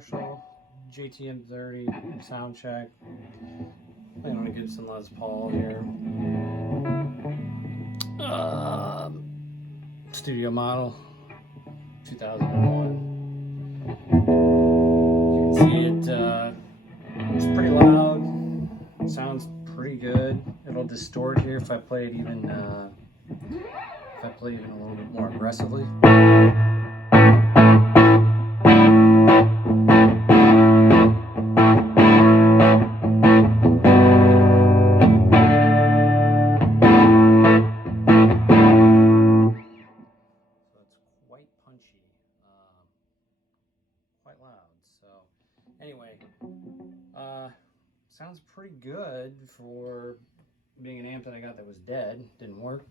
Marshall JTM30 sound check. I'm gonna get some Les Paul here. Studio model 2001. You can see it's pretty loud. It sounds pretty good. It'll distort here if I play it even a little bit more aggressively. Quite punchy, quite loud. So anyway, sounds pretty good for being an amp that I got that was dead, didn't work.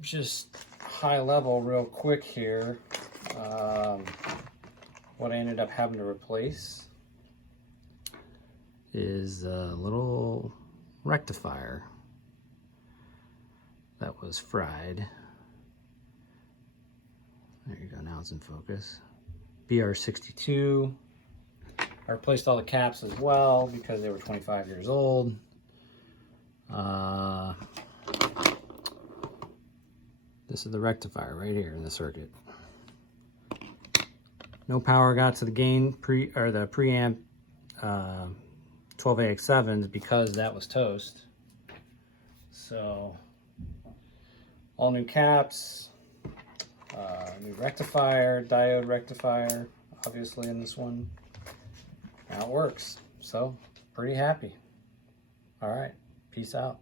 Just high level real quick here, what I ended up having to replace is a little rectifier that was fried. There you go, now it's in focus. BR62. I replaced all the caps as well because they were 25 years old. This is the rectifier right here in the circuit. No power got to the gain the preamp 12AX7s because that was toast. So all new caps. New rectifier, diode rectifier, obviously in this one. Now it works, so pretty happy. All right, peace out.